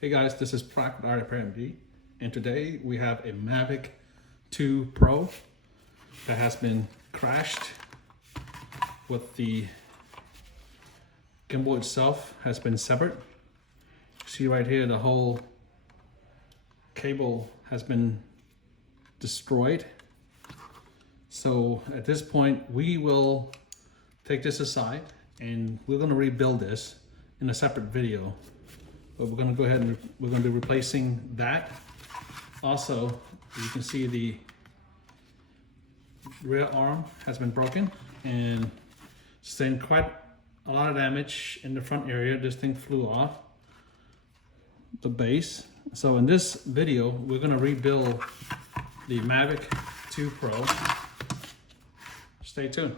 Hey guys, this is Prac with iRepairmD, and today we have a Mavic 2 Pro that has been crashed with the gimbal itself has been severed. See right here, the whole cable has been destroyed. So at this point, we will take this aside and we're going to rebuild this in a separate video. But we're going to go ahead and we're going to be replacing that. Also, you can see the rear arm has been broken and sustained quite a lot of damage in the front area. This thing flew off the base. So in this video, we're going to rebuild the Mavic 2 Pro. Stay tuned.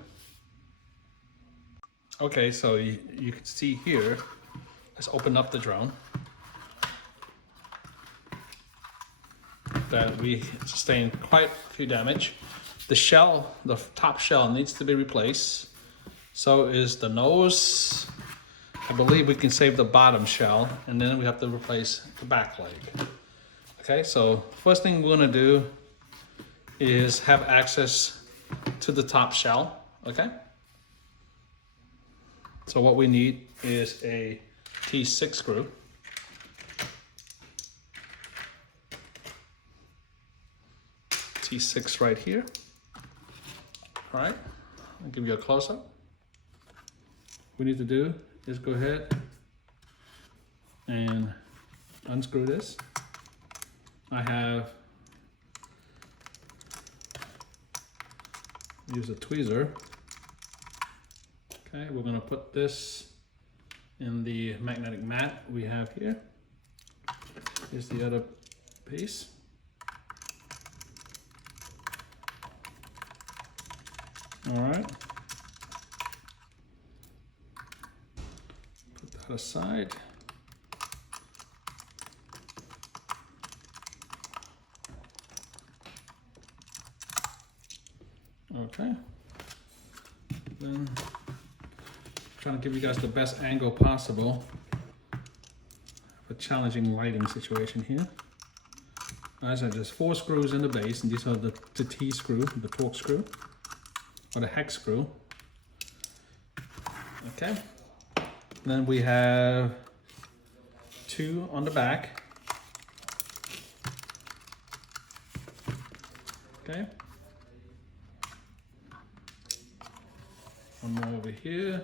Okay, so you can see here, let's open up the drone, that we sustained quite a few damage. The shell, the top shell needs to be replaced. So is the nose. I believe we can save the bottom shell, and then we have to replace the back leg. Okay, so first thing we're gonna do is have access to the top shell, okay? So what we need is a T6 screw. T6 right here. All right, I'll give you a close-up. What we need to do is go ahead and unscrew this. I have used a tweezer. Okay, we're gonna put this in the magnetic mat we have here. Here's the other piece. All right. Put that aside. Okay. Then trying to give you guys the best angle possible for a challenging lighting situation here. As I said, there's 4 screws in the base, and these are the T screw, the torque screw, or the hex screw. Okay. Then we have 2 on the back. Okay. One more over here.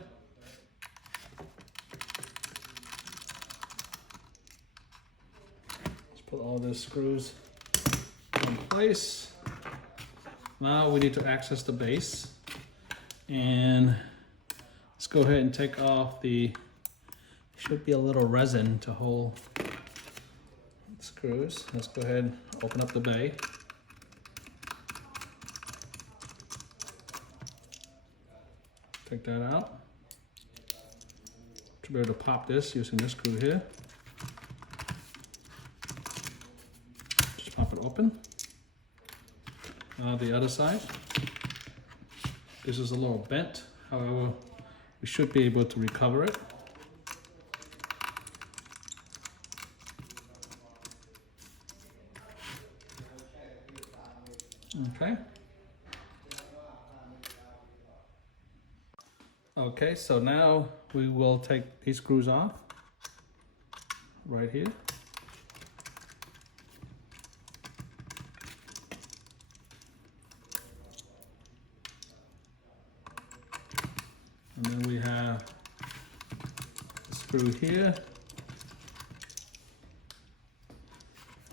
Let's put all these screws in place. Now we need to access the base, and let's go ahead and take off the, should be a little resin to hold the screws. Let's go ahead and open up the bay. Take that out. To be able to pop this using this screw here. Just pop it open. Now the other side. This is a little bent. However, we should be able to recover it. Okay. Okay, so now we will take these screws off right here. And then we have the screw here.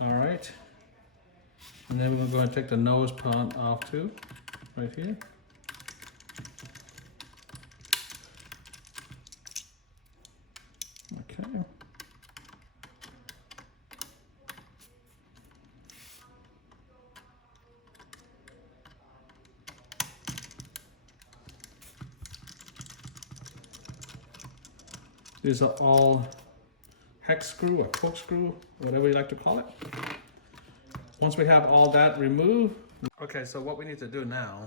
All right. And then we're going to take the nose part off too, right here. Okay. These are all hex screw or torque screw, whatever you like to call it. Once we have all that removed, okay, so what we need to do now,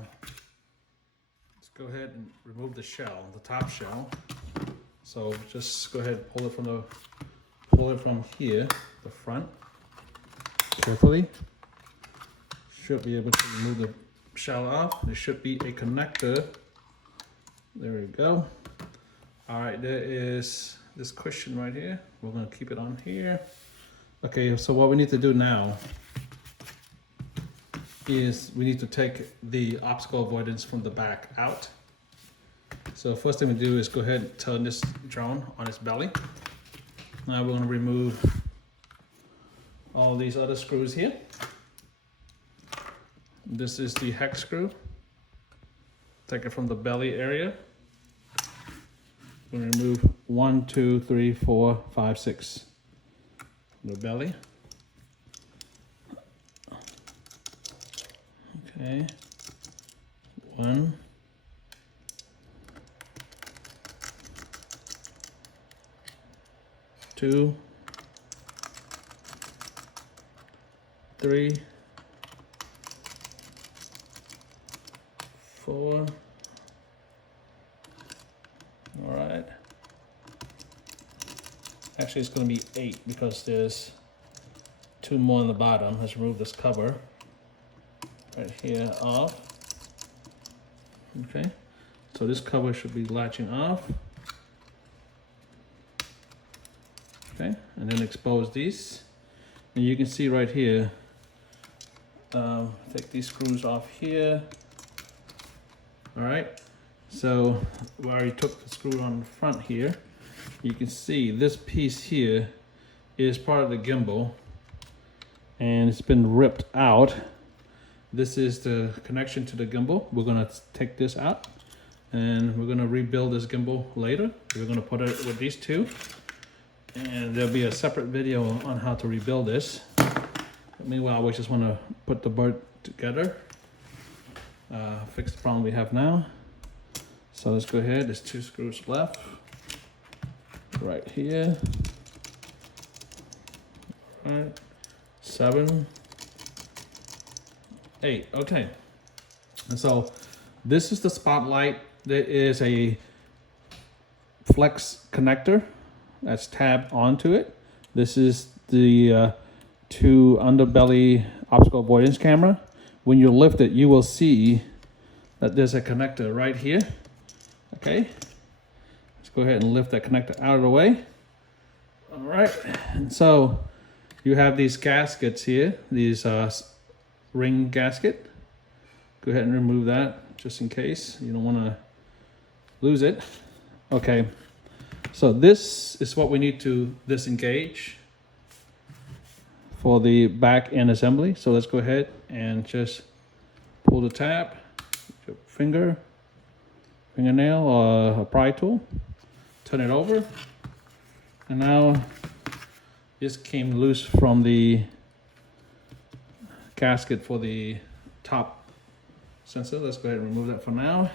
let's go ahead and remove the shell, the top shell. So just go ahead and pull pull it from here, the front, carefully. Should be able to remove the shell off. There should be a connector. There we go. All right, there is this cushion right here. We're gonna keep it on here. Okay, so what we need to do now is we need to take the obstacle avoidance from the back out. So first thing we do is go ahead and turn this drone on its belly. Now we're gonna remove all these other screws here. This is the hex screw. Take it from the belly area. We're gonna remove 1, 2, 3, 4, 5, 6. The belly. Okay. 1. 2. 3. 4. All right. Actually, it's going to be 8 because there's 2 more on the bottom. Let's remove this cover right here off. Okay. So this cover should be latching off. Okay. And then expose these. And you can see right here, take these screws off here. All right. So we already took the screw on the front here. You can see this piece here is part of the gimbal and it's been ripped out. This is the connection to the gimbal. We're gonna take this out and we're gonna rebuild this gimbal later. We're gonna put it with these two and there'll be a separate video on how to rebuild this. Meanwhile, we just wanna put the bird together, fix the problem we have now. So let's go ahead, there's 2 screws left, right here. All right, 7, 8, okay. And so this is the spotlight. There is a flex connector that's tabbed onto it. This is the 2 underbelly obstacle avoidance camera. When you lift it, you will see that there's a connector right here. Okay, let's go ahead and lift that connector out of the way. All right, and so you have these gaskets here, these ring gasket. Go ahead and remove that just in case you don't want to lose it. Okay, so this is what we need to disengage for the back end assembly. So let's go ahead and just pull the tab, your fingernail or a pry tool, turn it over, and now this came loose from the gasket for the top sensor. Let's go ahead and remove that for now.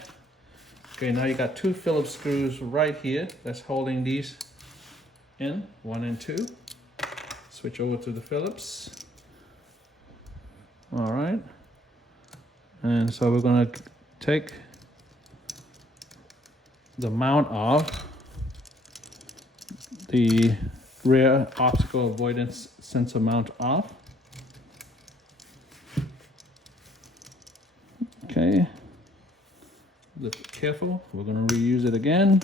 Okay, now you got 2 Phillips screws right here that's holding these in, 1 and 2. Switch over to the Phillips. All right, and so we're gonna take the mount off the rear obstacle avoidance sensor mount off. Okay, lift it careful. We're going to reuse it again.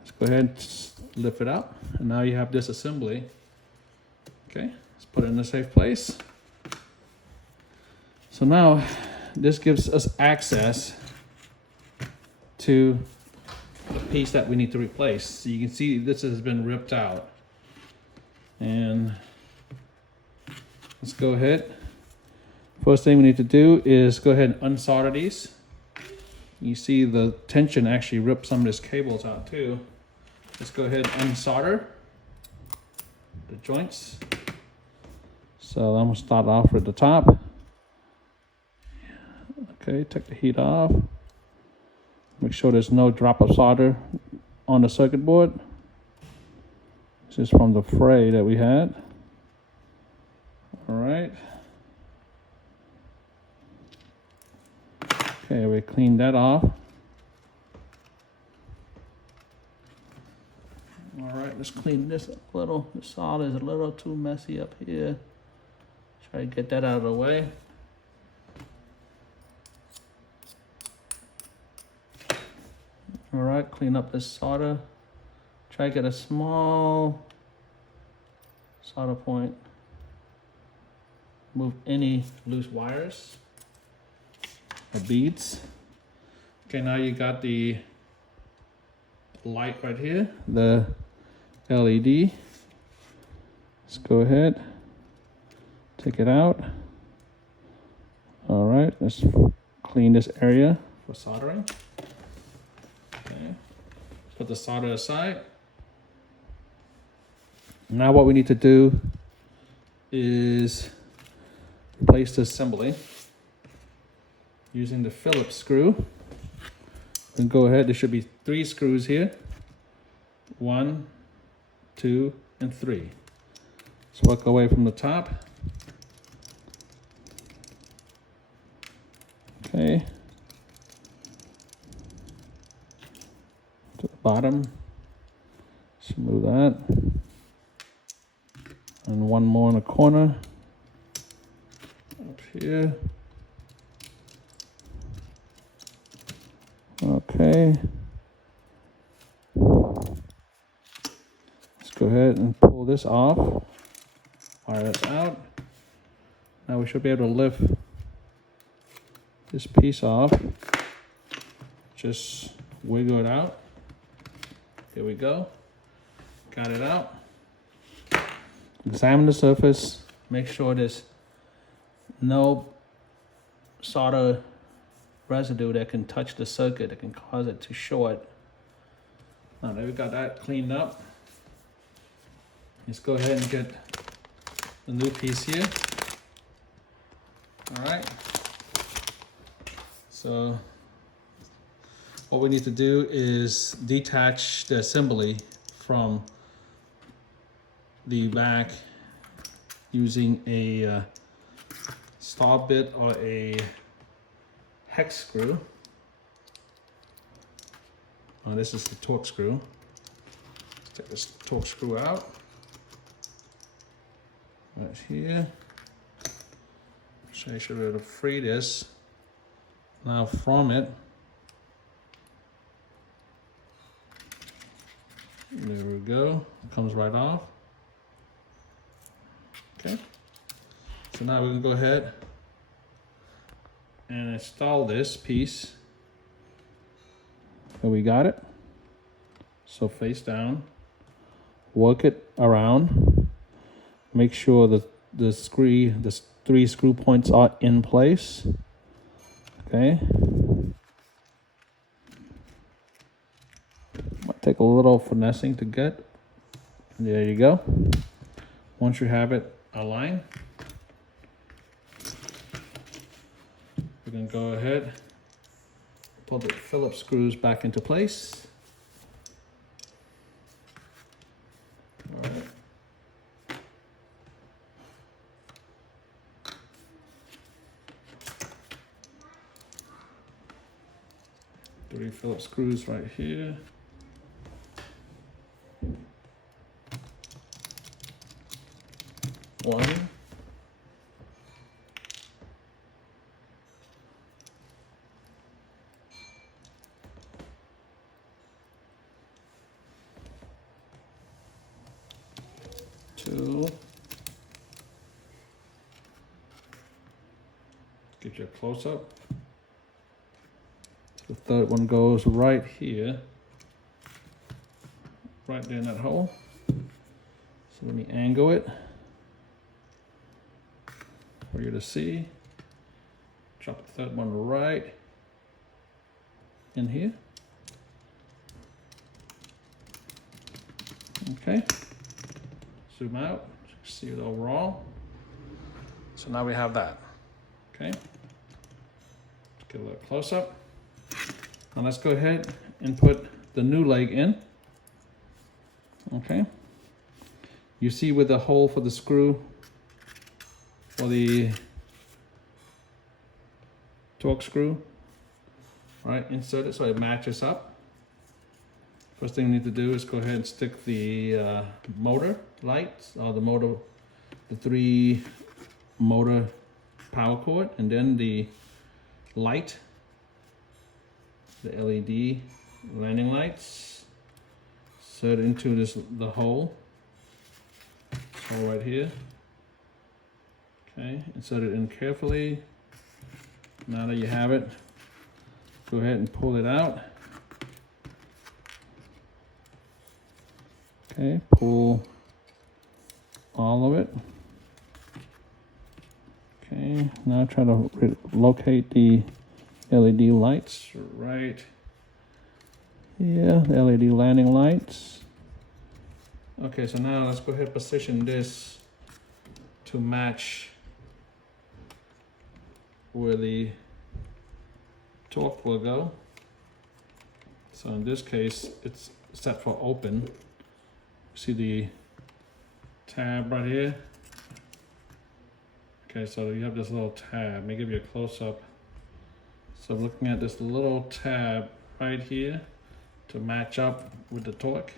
Let's go ahead and lift it up, and now you have this assembly. Okay, let's put it in a safe place. So now this gives us access to the piece that we need to replace. So you can see this has been ripped out. And let's go ahead. First thing we need to do is go ahead and unsolder these. You see the tension actually ripped some of these cables out too. Let's go ahead and unsolder the joints. So I'm gonna start off at the top. Okay, take the heat off. Make sure there's no drop of solder on the circuit board. This is from the fray that we had. All right. Okay, we cleaned that off. All right, let's clean this up a little. The solder is a little too messy up here. Try to get that out of the way. All right, clean up this solder. Try to get a small solder point. Move any loose wires or beads. Okay, now you got the light right here, the LED. Let's go ahead, take it out. All right, let's clean this area for soldering. Okay, put the solder aside. Now what we need to do is replace the assembly using the Phillips screw. And go ahead, there should be 3 screws here. 1, 2, and 3. Let's work away from the top. Okay. To the bottom. Smooth that. And one more in the corner. Up here. Okay. Let's go ahead and pull this off. Wire this out. Now we should be able to lift this piece off. Just wiggle it out. There we go. Got it out. Examine the surface. Make sure there's no solder residue that can touch the circuit that can cause it to short. Now that we got that cleaned up, let's go ahead and get the new piece here. All right. So what we need to do is detach the assembly from the back using a star bit or a hex screw. This is the torque screw. Let's take this torque screw out. Right here. So you should be able to free this. Now from it, there we go. It comes right off. Okay. So now we're gonna go ahead and install this piece. And we got it. So face down, work it around. Make sure that the 3 screw points are in place. Okay. Might take a little finessing to get. There you go. Once you have it aligned, we're going to go ahead, pull the Phillips screws back into place. All right. Three Phillips screws right here. One. Two. Get you a close up. The third one goes right here, right there in that hole. So let me angle it for you to see. Drop the third one right in here. Okay. Zoom out, see it overall. So now we have that. Okay. Let's get a little close up. Now let's go ahead and put the new leg in. Okay. You see with the hole for the screw for the torque screw, right? Insert it so it matches up. First thing we need to do is go ahead and stick the motor lights, or the 3 motor power cord, and then the light, the LED landing lights, set into the hole right here. Okay, insert it in carefully. Now that you have it, go ahead and pull it out. Okay, pull all of it. Okay, now try to locate the LED lights right here, the LED landing lights. Okay, so now let's go ahead and position this to match where the torque will go. So in this case, it's set for open. See the tab right here? Okay, so you have this little tab. Let me give you a close-up. So looking at this little tab right here to match up with the torque.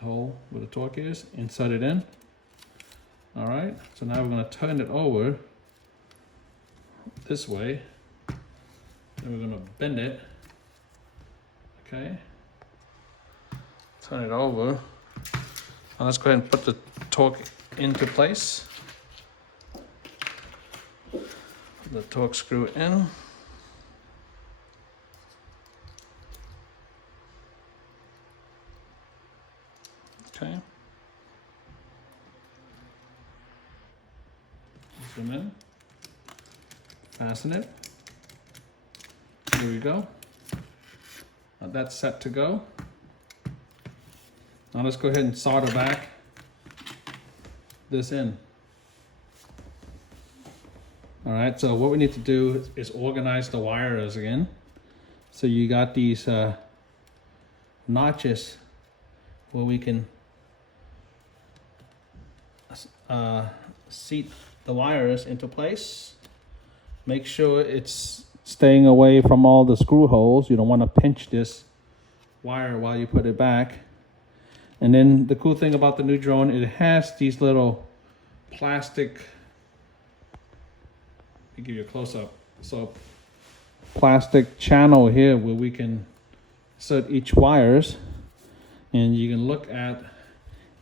Hole where the torque is, insert it in. All right, so now we're going to turn it over this way. Then we're going to bend it. Okay. Turn it over. Now let's go ahead and put the torque into place. Put the torque screw in. Okay. Zoom in. Fasten it. Here we go. Now that's set to go. Now let's go ahead and solder back this in. All right, so what we need to do is organize the wires again. So you got these notches where we can seat the wires into place. Make sure it's staying away from all the screw holes. You don't want to pinch this wire while you put it back. And then the cool thing about the new drone, it has these little plastic, let me give you a close-up. So plastic channel here where we can insert each wires, and you can look at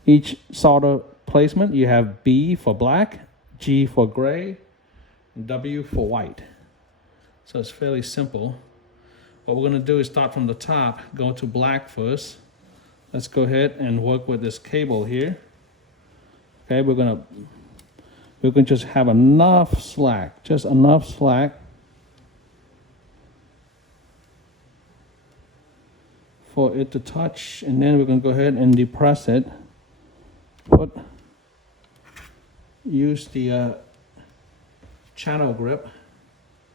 each solder placement. You have B for black, G for gray, and W for white. So it's fairly simple. What we're going to do is start from the top, go to black first. Let's go ahead and work with this cable here. Okay, we can just have enough slack, just enough slack for it to touch, and then we're going to go ahead and depress it. Use the channel grip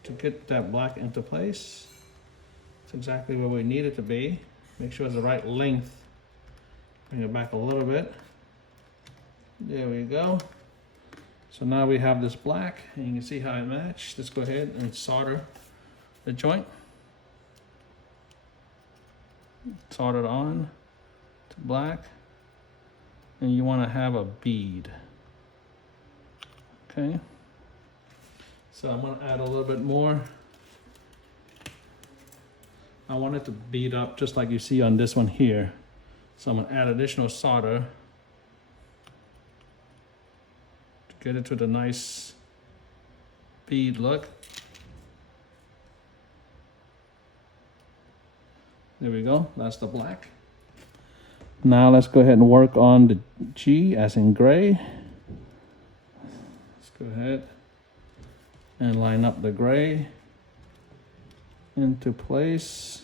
to get that black into place. It's exactly where we need it to be. Make sure it's the right length. Bring it back a little bit. There we go. So now we have this black, and you can see how it matched. Let's go ahead and solder the joint. Solder it on to black, and you want to have a bead. Okay. So I'm going to add a little bit more. I want it to bead up just like you see on this one here. So I'm going to add additional solder to get it to the nice bead look. There we go, that's the black. Now let's go ahead and work on the G as in gray. Let's go ahead and line up the gray into place.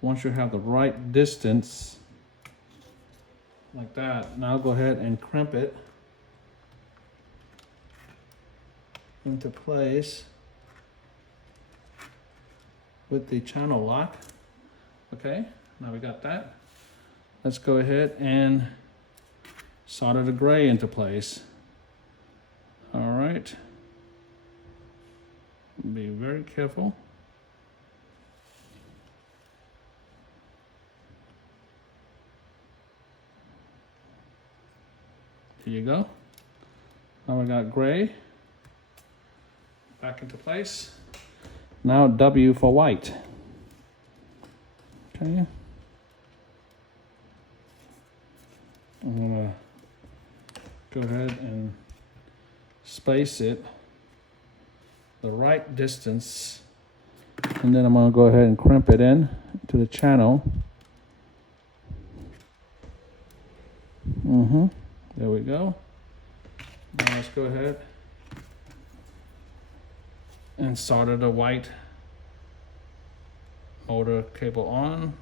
Once you have the right distance, like that, now go ahead and crimp it into place with the channel lock. Okay, now we got that. Let's go ahead and solder the gray into place. All right. Be very careful. Here you go. Now we got gray back into place. Now W for white. Okay. I'm gonna go ahead and space it the right distance, and then I'm gonna go ahead and crimp it in to the channel. There we go. Now let's go ahead and solder the white motor cable on.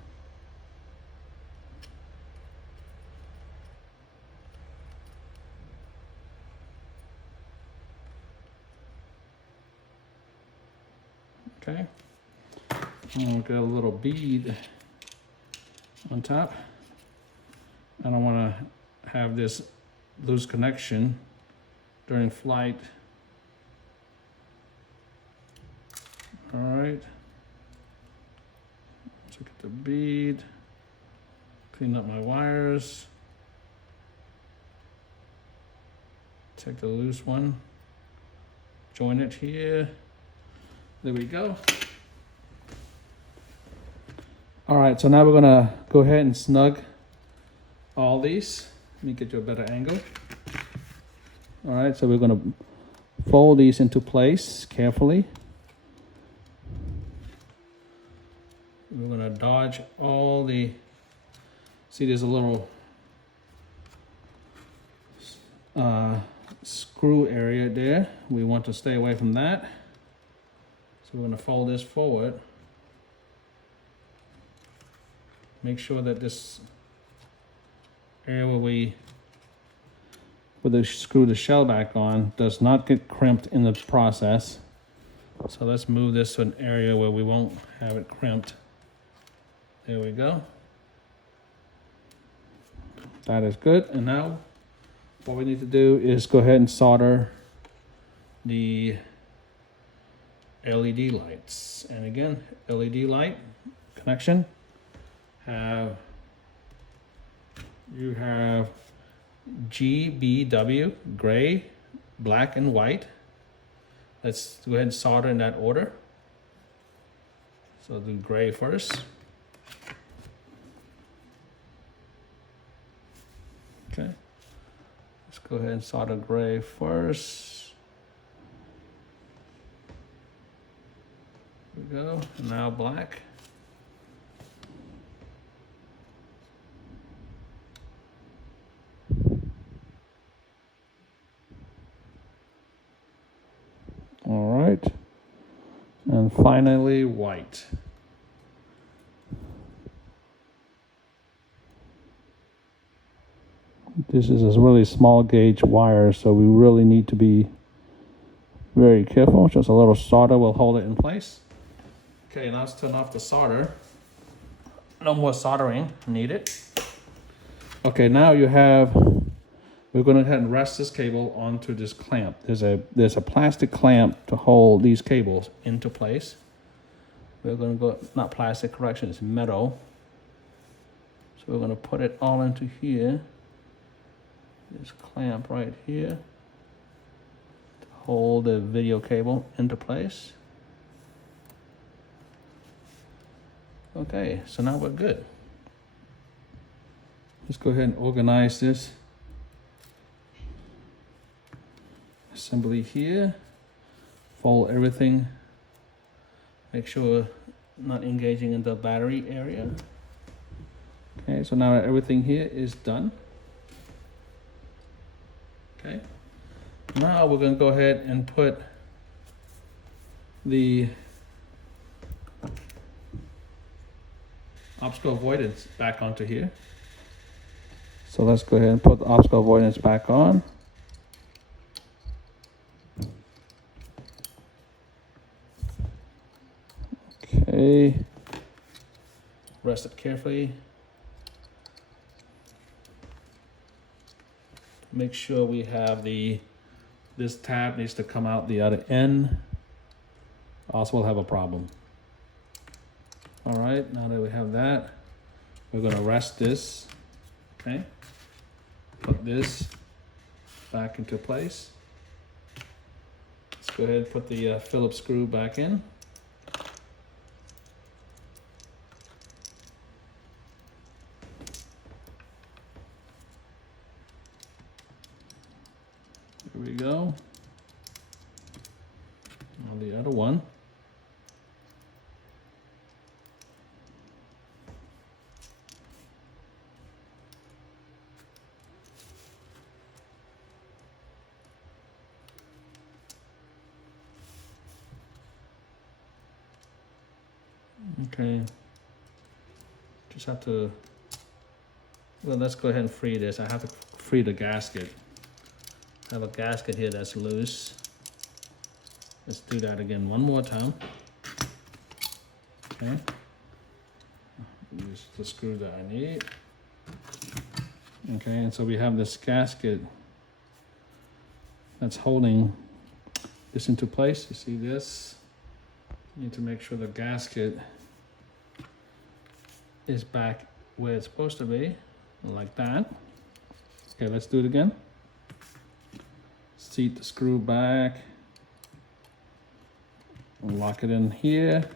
Okay. I'm gonna get a little bead on top. I don't want to have this loose connection during flight. All right. Let's look at the bead. Clean up my wires. Take the loose one. Join it here. There we go. All right, so now we're gonna go ahead and snug all these. Let me get you a better angle. All right, so we're gonna fold these into place carefully. We're gonna dodge all the, see there's a little screw area there. We want to stay away from that. So we're gonna fold this forward. Make sure that this area where we screw the shell back on does not get crimped in the process. So let's move this to an area where we won't have it crimped. There we go. That is good. And now what we need to do is go ahead and solder the LED lights. And again, LED light connection. You have GBW, gray, black, and white. Let's go ahead and solder in that order. So do gray first. Okay. Let's go ahead and solder gray first. There we go. And now black. All right, and finally white. This is a really small gauge wire, so we really need to be very careful. Just a little solder will hold it in place. Okay, now let's turn off the solder. No more soldering needed. Okay, now you have, we're going to go ahead and rest this cable onto this clamp. There's a plastic clamp to hold these cables into place. We're going to go, not plastic, correction, it's metal. So we're going to put it all into here. This clamp right here to hold the video cable into place. Okay, so now we're good. Let's go ahead and organize this assembly here. Fold everything. Make sure not engaging in the battery area. Okay, so now everything here is done. Okay, now we're going to go ahead and put the obstacle avoidance back onto here. So let's go ahead and put the obstacle avoidance back on. Okay, rest it carefully. Make sure we have this tab needs to come out the other end. Also we'll have a problem. All right, now that we have that, we're gonna rest this, okay? Put this back into place. Let's go ahead and put the Phillips screw back in. Here we go. Now the other one. Okay, just have to, well, let's go ahead and free this. I have to free the gasket. I have a gasket here that's loose. Let's do that again one more time. Okay, use the screw that I need. Okay, and so we have this gasket that's holding this into place. You see this? You need to make sure the gasket is back where it's supposed to be, like that. Okay, let's do it again. Seat the screw back. Lock it in here.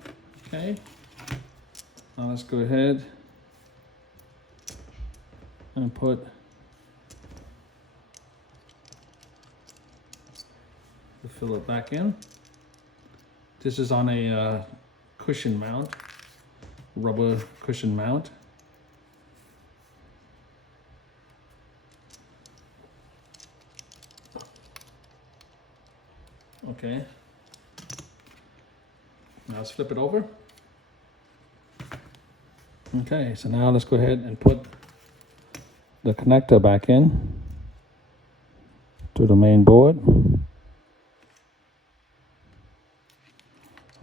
Okay. Now let's go ahead and put the fillet back in. This is on a cushion mount, rubber cushion mount. Okay. Now let's flip it over. Okay, so now let's go ahead and put the connector back in to the main board.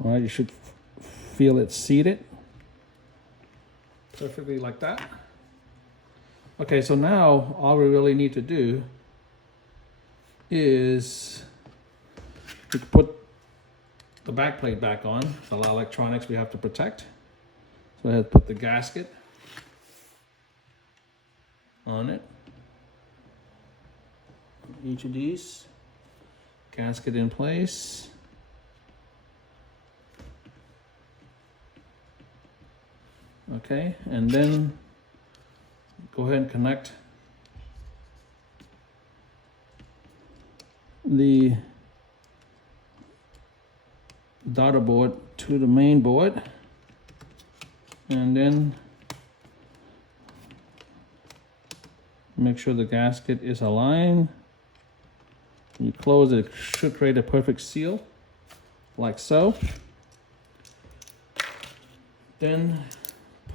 All right, you should feel it seated perfectly like that. Okay, so now all we really need to do is to put the back plate back on. A lot of electronics we have to protect. So I have to put the gasket on it. Each of these, gasket in place. Okay, and then go ahead and connect the daughter board to the main board, and then make sure the gasket is aligned. You close it, it should create a perfect seal, like so. Then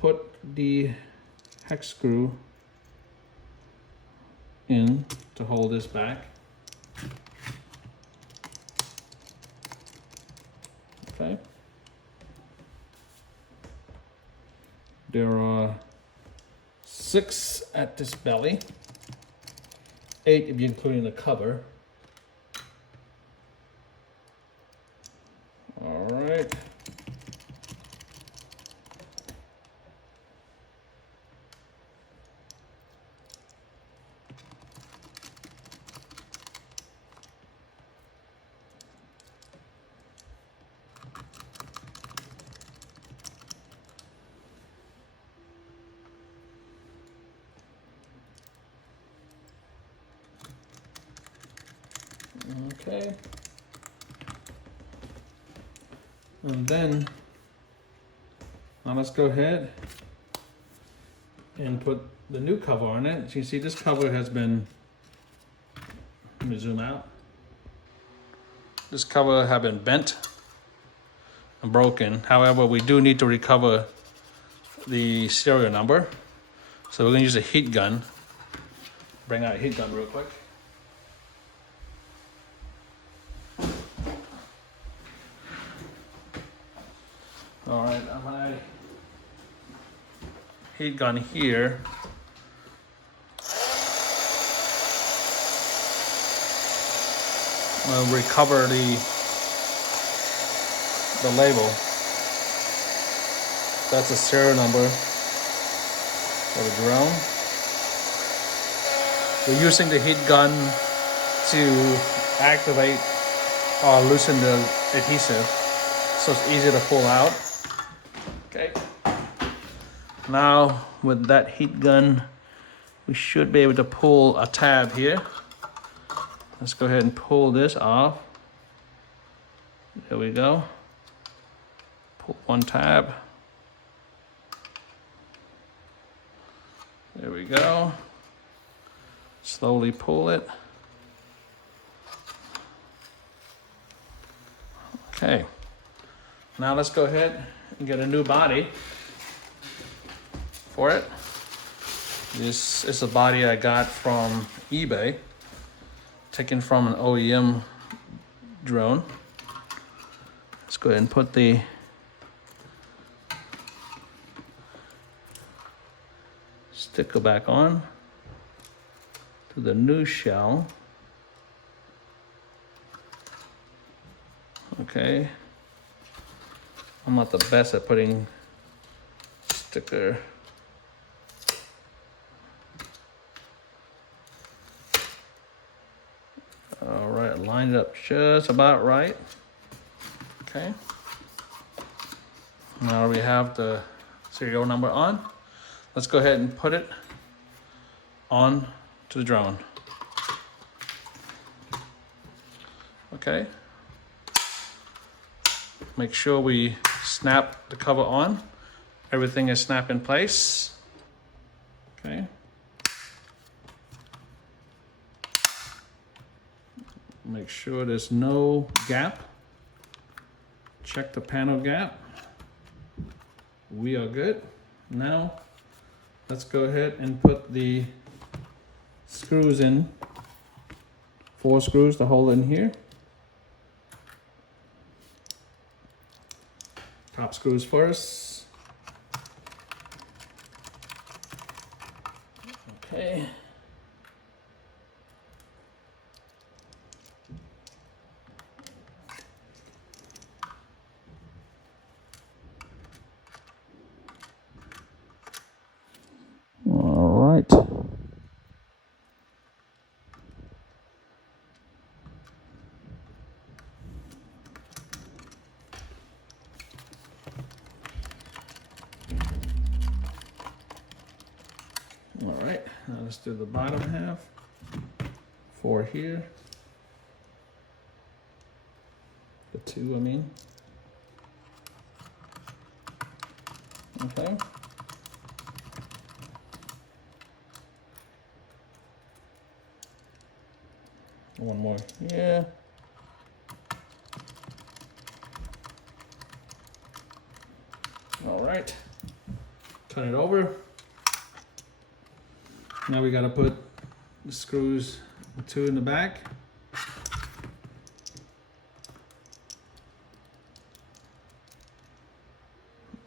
put the hex screw in to hold this back. Okay. There are 6 at this belly, 8 if you're including the cover. All right. Okay, and then now let's go ahead and put the new cover on it. As you can see, this cover has been, let me zoom out. This cover has been bent and broken. However, we do need to recover the serial number. So we're gonna use a heat gun. Bring out a heat gun real quick. All right, my heat gun here. I'll recover the label. That's the serial number for the drone. We're using the heat gun to activate or loosen the adhesive, so it's easy to pull out. Okay. Now with that heat gun, we should be able to pull a tab here. Let's go ahead and pull this off. There we go. Pull one tab. There we go. Slowly pull it. Okay. Now let's go ahead and get a new body for it. This is a body I got from eBay, taken from an OEM drone. Let's go ahead and put the sticker back on to the new shell. Okay. I'm not the best at putting sticker. All right, line it up just about right. Okay. Now we have the serial number on. Let's go ahead and put it on to the drone. Okay. Make sure we snap the cover on. Everything is snapped in place. Okay. Make sure there's no gap. Check the panel gap. We are good. Now, let's go ahead and put the screws in. 4 screws to hold in here. Top screws first. Okay. All right. All right, now let's do the bottom half. 4 here. The 2, I mean. Okay. One more here. All right, turn it over. Now we gotta put the screws, 2 in the back.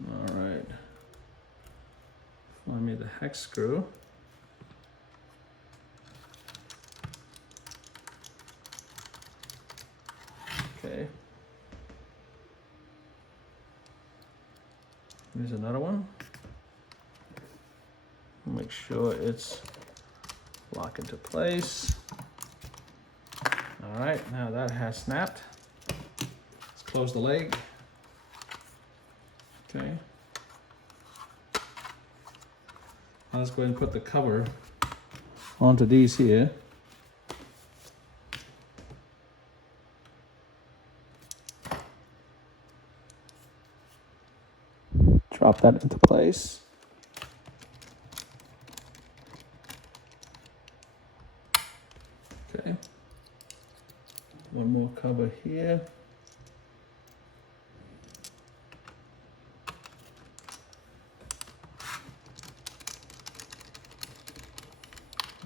All right, find me the hex screw. Okay. Here's another one. Make sure it's locked into place. All right, now that has snapped. Let's close the leg. Okay. Now let's go ahead and put the cover onto these here. Drop that into place. Okay. One more cover here.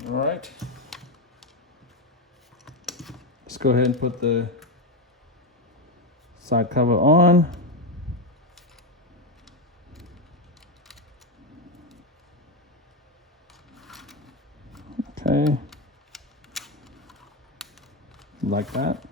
All right. Let's go ahead and put the side cover on. Okay. Like that.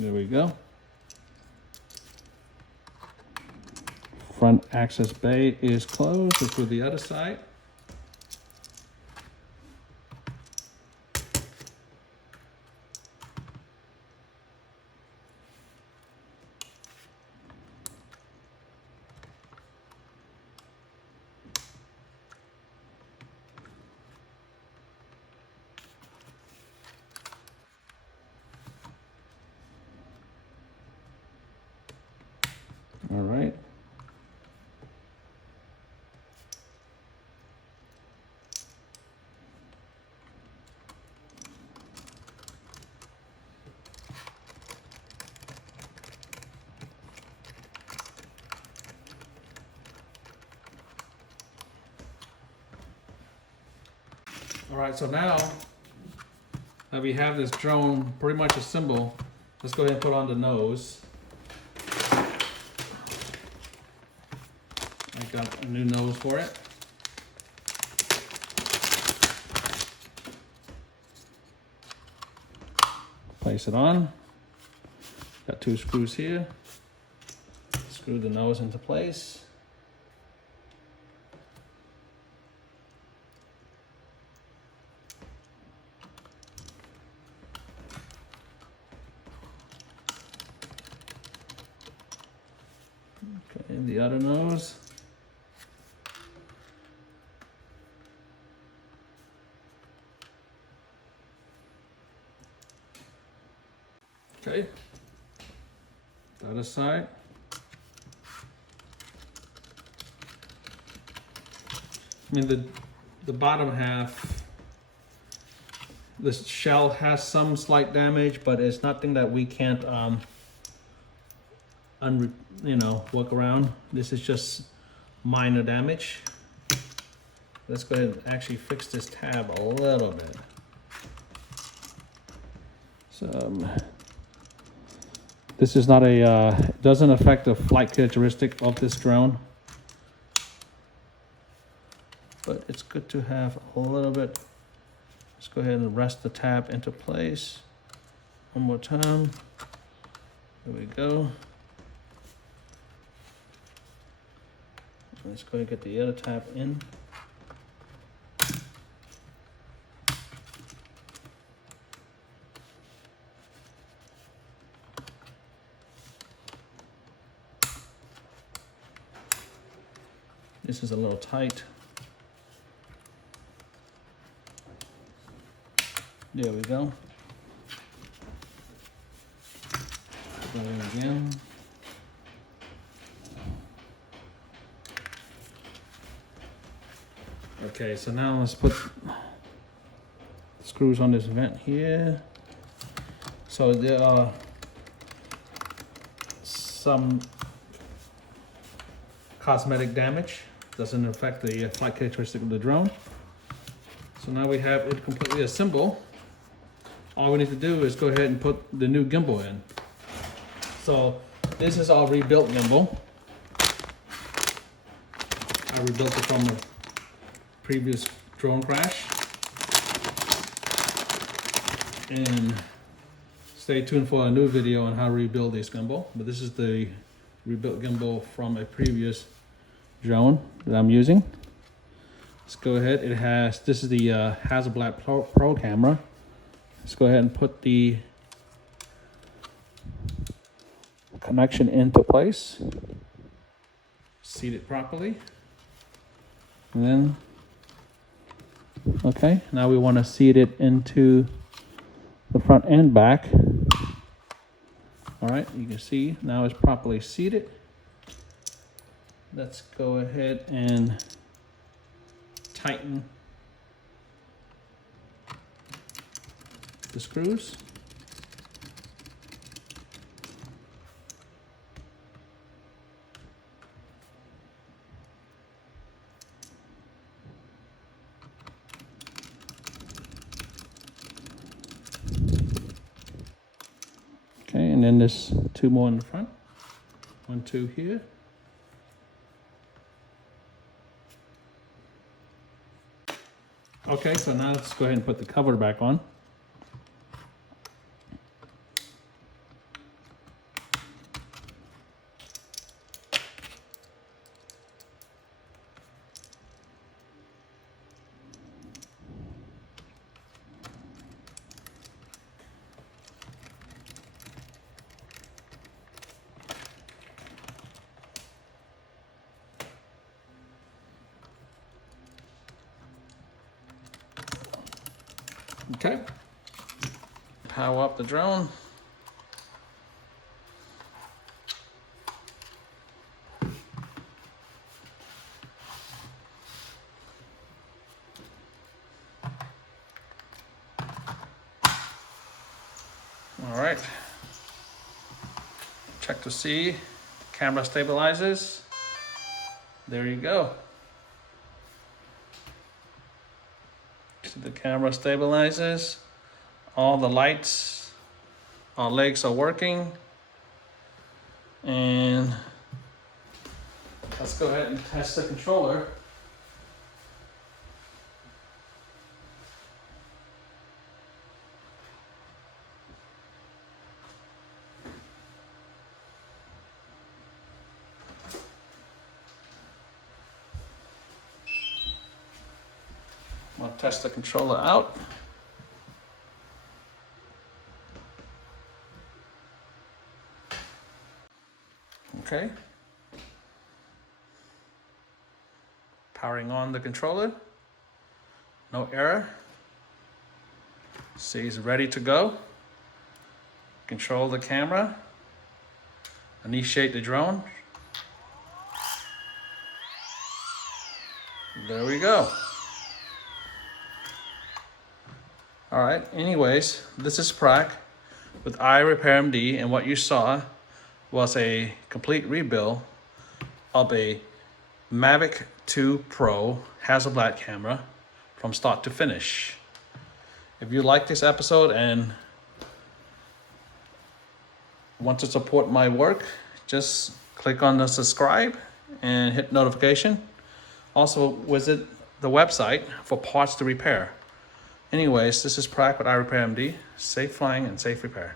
There we go. Front access bay is closed. Let's do the other side. All right. All right, so now that we have this drone pretty much assembled, let's go ahead and put on the nose. I got a new nose for it. Place it on. Got 2 screws here. Screw the nose into place. Okay, and the other nose. Okay, the other side. I mean, the bottom half, the shell has some slight damage, but it's nothing that we can't, work around. This is just minor damage. Let's go ahead and actually fix this tab a little bit. So, this is not a, it doesn't affect the flight characteristic of this drone. But it's good to have a little bit. Let's go ahead and rest the tab into place. One more time. There we go. Let's go ahead and get the other tab in. This is a little tight. There we go. Go in again. Okay, so now let's put screws on this vent here. So there are some cosmetic damage. Doesn't affect the flight characteristic of the drone. So now we have it completely assembled. All we need to do is go ahead and put the new gimbal in. So this is our rebuilt gimbal. I rebuilt it from a previous drone crash. And stay tuned for a new video on how to rebuild this gimbal. But this is the rebuilt gimbal from a previous drone that I'm using. Let's go ahead. It has, this is the Hasselblad Pro camera. Let's go ahead and put the connection into place. Seat it properly. And then, okay, now we want to seat it into the front and back. All right, you can see now it's properly seated. Let's go ahead and tighten the screws. Okay, and then there's 2 more in the front. 1, 2 here. Okay, so now let's go ahead and put the cover back on. Okay. Power up the drone. All right. Check to see. Camera stabilizes. There you go. See, the camera stabilizes. All the lights, our legs are working. And let's go ahead and test the controller. I'll test the controller out. Okay. Powering on the controller. No error. Says ready to go. Control the camera. Initiate the drone. There we go. All right, anyways, this is Prac with iRepairmD, and what you saw was a complete rebuild of a Mavic 2 Pro Hasselblad camera from start to finish. If you like this episode and want to support my work, just click on the subscribe and hit notification. Also visit the website for parts to repair. Anyways, this is Prac with iRepairmD. Safe flying and safe repair.